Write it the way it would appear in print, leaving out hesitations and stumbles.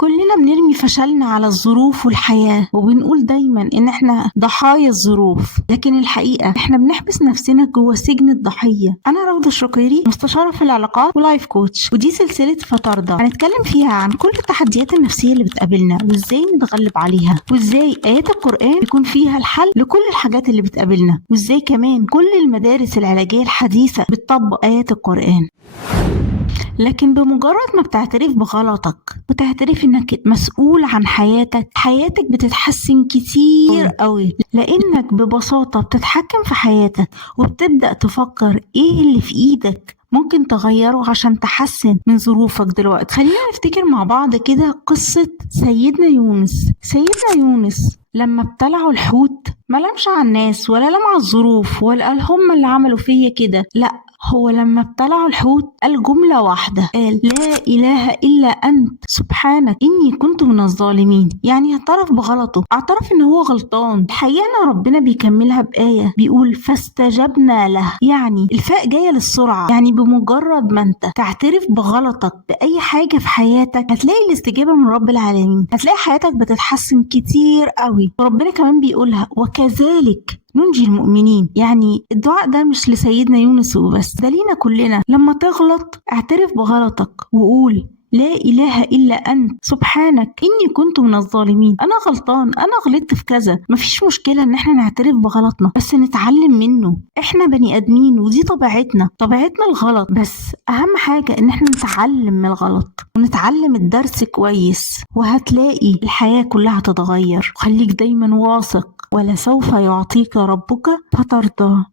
كلنا بنرمي فشلنا على الظروف والحياة وبنقول دايما ان احنا ضحايا الظروف، لكن الحقيقة احنا بنحبس نفسنا جوه سجن الضحية. انا روضة الشقيري، مستشارة في العلاقات ولايف كوتش، ودي سلسلة فترضى هنتكلم فيها عن كل التحديات النفسية اللي بتقابلنا وازاي نتغلب عليها، وازاي ايات القرآن بيكون فيها الحل لكل الحاجات اللي بتقابلنا، وازاي كمان كل المدارس العلاجية الحديثة بتطبق ايات القرآن. لكن بمجرد ما بتعترف بغلطك وتعترف انك مسؤول عن حياتك بتتحسن كتير قوي، لانك ببساطة بتتحكم في حياتك وبتبدأ تفكر ايه اللي في ايدك ممكن تغيره عشان تحسن من ظروفك دلوقتي. خلينا نفتكر مع بعض كده قصة سيدنا يونس لما ابتلعوا الحوت ما لمش على الناس ولا لم على الظروف ولا قال هم اللي عملوا فيا كده، لا، هو لما ابتلعوا الحوت قال جملة واحدة، قال لا إله إلا أنت سبحانك إني كنت من الظالمين. يعني اعترف بغلطه، اعترف إن هو غلطان. الحقيقة أن ربنا بيكملها بآية بيقول فاستجبنا له، يعني الفاء جاية للسرعة، يعني بمجرد ما انت تعترف بغلطك بأي حاجة في حياتك هتلاقي الاستجابة من رب العالمين، هتلاقي حياتك بتتحسن كتير قوي. وربنا كمان بيقولها وكذلك ننجي المؤمنين. يعني الدعاء ده مش لسيدنا يونس وبس، ده لينا كلنا. لما تغلط اعترف بغلطك وقول لا إله إلا أنت سبحانك إني كنت من الظالمين. أنا غلطان، أنا غلطت في كذا. مفيش مشكلة إن احنا نعترف بغلطنا، بس نتعلم منه. احنا بني آدمين ودي طبيعتنا الغلط، بس أهم حاجة إن احنا نتعلم من الغلط ونتعلم الدرس كويس، وهتلاقي الحياة كلها تتغير. خليك دايما واثق، ولسوف يعطيك ربك فترضى.